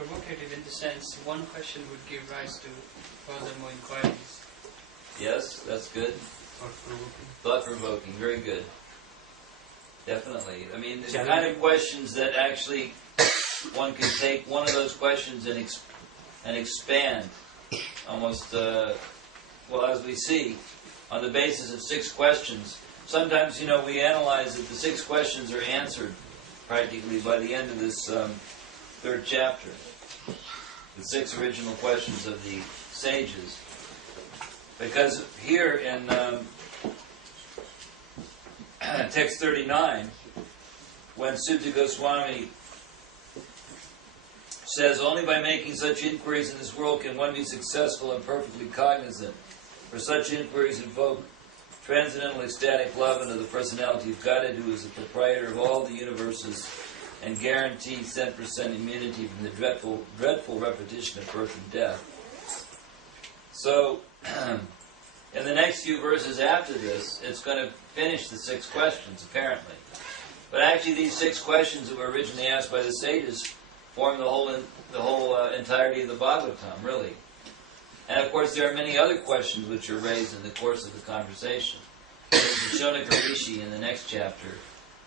provocative in the sense one question would give rise to further more inquiries. Yes, that's good. Thought-provoking. Thought-provoking, very good. Definitely. I mean, the kind of questions that actually one can take one of those questions and expand almost, well, as we see, on the basis of 6 questions. Sometimes, we analyze that the 6 questions are answered practically by the end of this 3rd chapter. The 6 original questions of the sages. Because here in text 39, when Sutta Goswami says, only by making such inquiries in this world can one be successful and perfectly cognizant. For such inquiries invoke transcendental ecstatic love into the personality of Godhead, who is the proprietor of all the universes, and guarantee 10% immunity from the dreadful repetition of birth and death. So, in the next few verses after this, it's going to finish the 6 questions, apparently. But actually, these 6 questions that were originally asked by the sages form the whole entirety of the Bhagavatam, really. And of course, there are many other questions which are raised in the course of the conversation. Shonaka Rishi in the next chapter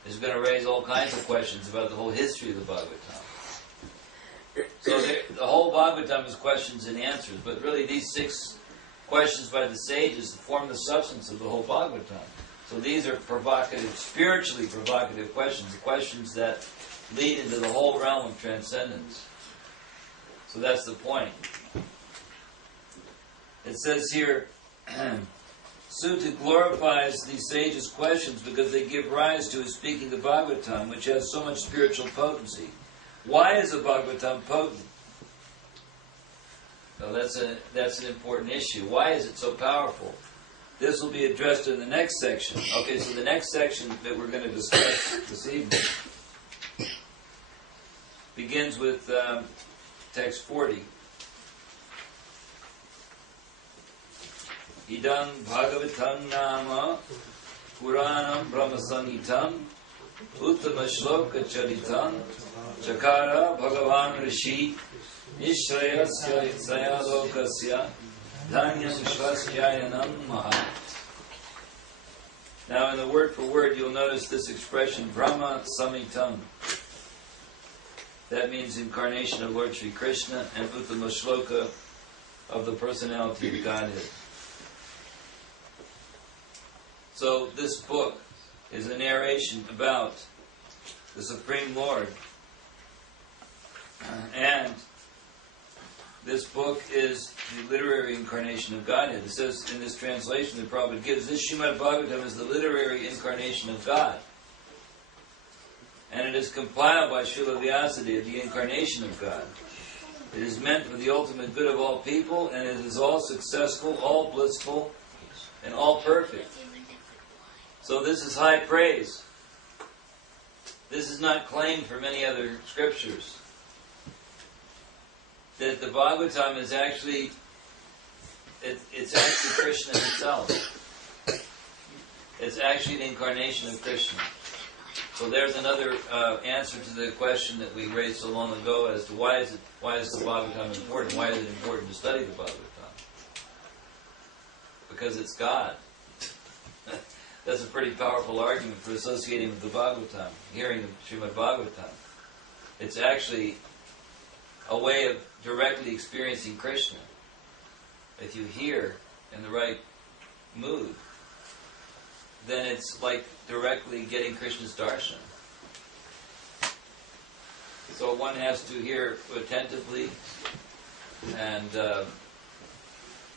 is going to raise all kinds of questions about the whole history of the Bhagavatam. So the whole Bhagavatam is questions and answers, but really these 6 questions by the sages form the substance of the whole Bhagavatam. So these are provocative, spiritually provocative questions that lead into the whole realm of transcendence. So that's the point. It says here, Sutta glorifies these sages' questions because they give rise to his speaking the Bhagavatam, which has so much spiritual potency. Why is the Bhagavatam potent? Well, that's an important issue. Why is it so powerful? This will be addressed in the next section. Okay, so the next section that we're going to discuss this evening begins with text 40. Idam Bhagavatam Nama Puranam Brahmasangitam Uttama Shloka Charitam Chakara Bhagavan Rishi Nishrayasya Sayalokasya Dhanyam Shvasyayanam Maha. Now in the word for word you'll notice this expression Brahma Samitam. That means incarnation of Lord Sri Krishna and Uttama Shloka of the personality of Godhead. So this book is a narration about the Supreme Lord. And this book is the literary incarnation of Godhead. It says in this translation that Prabhupada gives, this Srimad Bhagavatam is the literary incarnation of God. And it is compiled by Srila Vyasadeva, the incarnation of God. It is meant for the ultimate good of all people, and it is all successful, all blissful, and all perfect. So this is high praise. This is not claimed for many other scriptures. That the Bhagavatam is actually, it's actually Krishna himself. It's actually the incarnation of Krishna. So there's another answer to the question that we raised so long ago as to why is the Bhagavatam important? Why is it important to study the Bhagavatam? Because it's God. That's a pretty powerful argument for associating with the Bhagavatam, hearing the Srimad Bhagavatam. It's actually a way of directly experiencing Krishna. If you hear in the right mood, then it's like directly getting Krishna's darshan. So one has to hear attentively and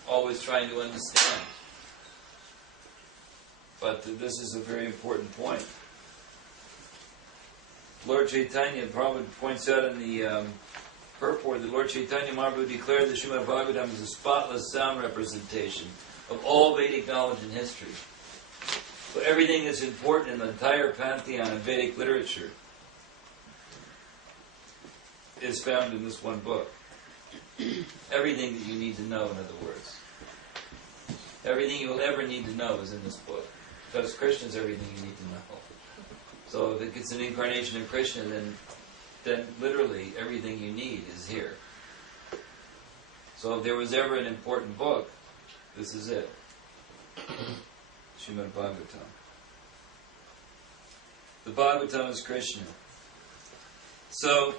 always trying to understand. But this is a very important point. Lord Chaitanya, Prabhupada points out in the purport that Lord Chaitanya Mahaprabhu declared the Srimad Bhagavatam as a spotless sound representation of all Vedic knowledge and history. So everything that's important in the entire pantheon of Vedic literature is found in this one book. Everything that you need to know, in other words. Everything you will ever need to know is in this book. Because Krishna is everything you need to know. So if it's an incarnation of Krishna, then then literally everything you need is here. So if there was ever an important book, this is it. Srimad Bhagavatam. The Bhagavatam is Krishna. So,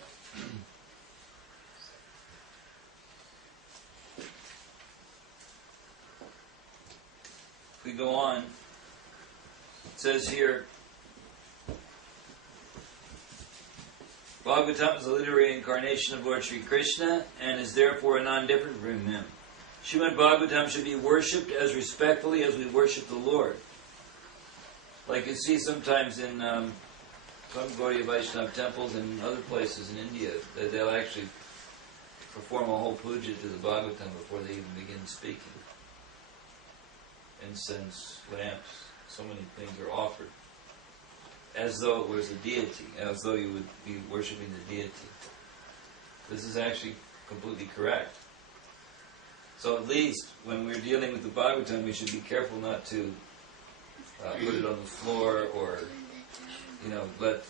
if we go on, it says here, Bhagavatam is a literary incarnation of Lord Sri Krishna and is therefore non-different from him. Srimad Bhagavatam should be worshipped as respectfully as we worship the Lord. Like you see sometimes in some Gaudiya Vaishnava temples and other places in India, that they'll actually perform a whole puja to the Bhagavatam before they even begin speaking. Incense, lamps, so many things are offered, as though it was a deity, as though you would be worshipping the deity. This is actually completely correct. So at least when we're dealing with the Bhagavatam, we should be careful not to put it on the floor or, let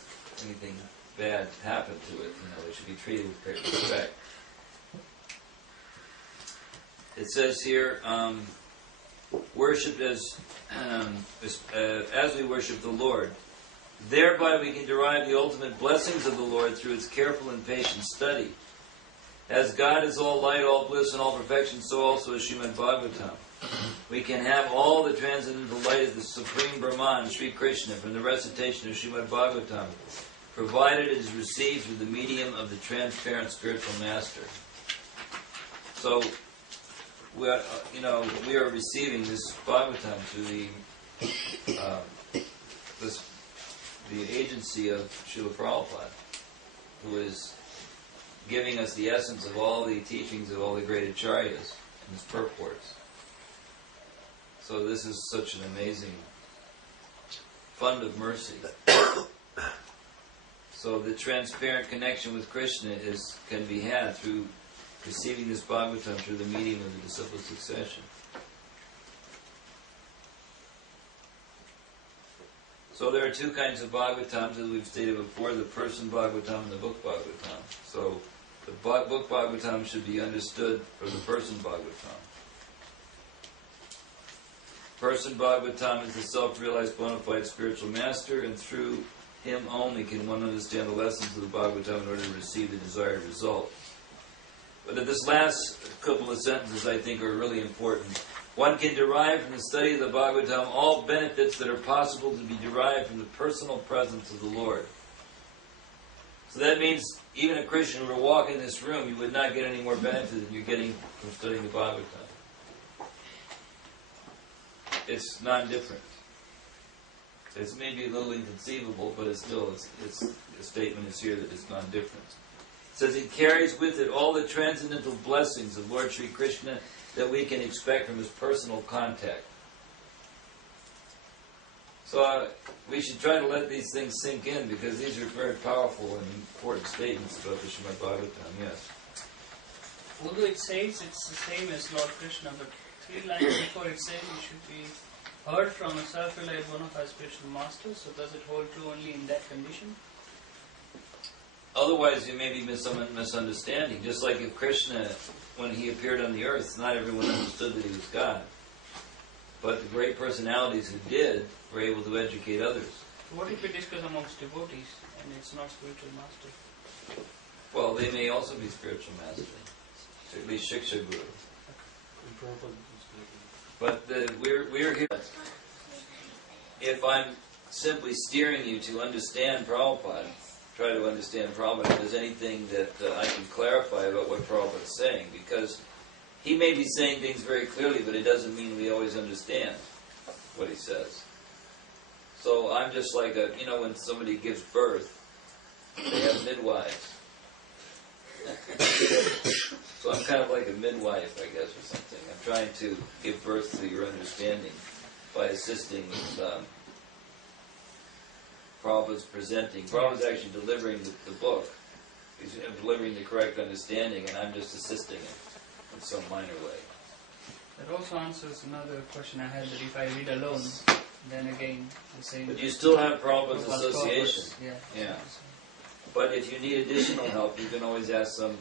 anything bad happen to it. It should be treated with great respect. It says here, worshipped as we worship the Lord. Thereby we can derive the ultimate blessings of the Lord through its careful and patient study. As God is all light, all bliss, and all perfection, so also is Srimad Bhagavatam. We can have all the transcendental light of the Supreme Brahman, Sri Krishna, from the recitation of Srimad Bhagavatam, provided it is received through the medium of the transparent spiritual master. So, we are receiving this Bhagavatam through the agency of Srila Prabhupada, who is giving us the essence of all the teachings of all the great acharyas and his purports. So this is such an amazing fund of mercy. So the transparent connection with Krishna can be had through receiving this Bhagavatam through the medium of the disciple succession. So there are two kinds of Bhagavatams, as we've stated before, the person Bhagavatam and the book Bhagavatam. So the book Bhagavatam should be understood for the person Bhagavatam. Person Bhagavatam is the self-realized bona fide spiritual master, and through him only can one understand the lessons of the Bhagavatam in order to receive the desired result. But this last couple of sentences I think are really important. One can derive from the study of the Bhagavatam all benefits that are possible to be derived from the personal presence of the Lord. So that means even a Christian who were walking in this room, you would not get any more benefit than you're getting from studying the Bhagavatam. It's non-different. It's maybe a little inconceivable, but it's still, the statement is here that it's non-different. It says it carries with it all the transcendental blessings of Lord Sri Krishna that we can expect from his personal contact. So we should try to let these things sink in, because these are very powerful and important statements about the Srimad Bhagavatam. Yes? Although it says it's the same as Lord Krishna, but 3 lines before it says it should be heard from a self-reliant bona fide spiritual master. So does it hold true only in that condition? Otherwise, you may be misunderstanding. Just like if Krishna, when he appeared on the earth, not everyone understood that he was God. But the great personalities who did were able to educate others. What if we discuss amongst devotees and it's not spiritual master? Well, they may also be spiritual masters. At least Shiksha Guru. But we're here. If I'm simply steering you to understand Prabhupada, try to understand Prabhupada, if there's anything that I can clarify about what Prabhupada is saying, because he may be saying things very clearly, but it doesn't mean we always understand what he says. So I'm just like when somebody gives birth, they have midwives. So I'm kind of like a midwife, I guess, or something. I'm trying to give birth to your understanding by assisting with Prabhupada's presenting. Prabhupada's actually delivering the book. He's delivering the correct understanding, and I'm just assisting him in some minor way. That also answers another question I had, that if I read alone, then again the same. But you still have Prabhupada's association. Yeah. Yeah. But if you need additional help, you can always ask some